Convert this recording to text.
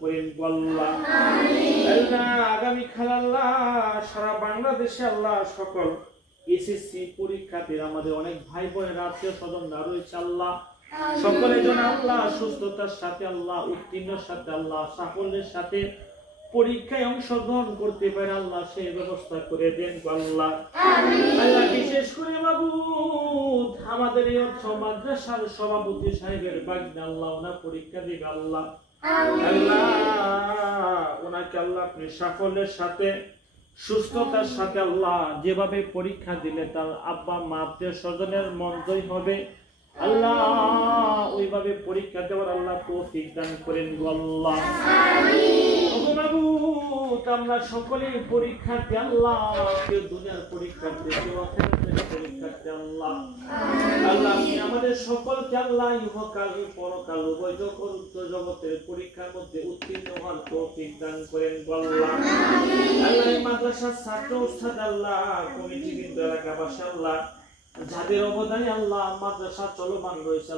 করেন আল্লাহ। আল্লাহ আগামী কাল আল্লাহ সারা বাংলাদেশে আল্লাহ সকল এসএসসি পরীক্ষাতে আমাদের অনেক ভাই বোনের আত্মীয় স্বজনরা রয়েছে আল্লাহ, সকলের জন্য আল্লাহ সুস্থতার সাথে আল্লাহ উত্তীর্ণের সাথে আল্লাহ সাফল্যের সাথে পরীক্ষায় অংশগ্রহণ করতে পারে আল্লাহ সেই ব্যবস্থা করে দেন আল্লাহ। আল্লাহ বিশেষ করে মাবুদ আমাদের এই অর্থ মাদ্রাসার সভাপতি সাহেবের বাগদা আল্লাহ ওনার পরীক্ষা দিবে আল্লাহ। আল্লাহ ওনাকে আল্লাহ আপনি সাফল্যের সাথে সুস্থতার সাথে আল্লাহ যেভাবে পরীক্ষা দিলে তার আব্বা মা আত্মীয় স্বজনের মন জয় হবে আল্লাহ ওইভাবে পরীক্ষা দেওয়ার আল্লাহ তৌফিক দান করেন আল্লাহ। আমরা সকলে পরীক্ষার্থী আল্লাহ, কেউ দুনিয়ার পরীক্ষার্থী কেউ আখিরাতের পরীক্ষার্থী আল্লাহ। আল্লাহ আপনি আমাদের সকলকে আল্লাহ ইহকাল পরকাল উভয় জগতের পরীক্ষার মধ্যে উত্তীর্ণ হওয়ার তৌফিক দান করেন আল্লাহ। আল্লাহ এই মাদ্রাসার ছাত্র উস্তাদ আল্লাহ কমিটি বৃন্দ এলাকাবাসী আল্লাহ যাদের অবদানে আল্লাহ মাদ্রাসা চলমান রয়েছে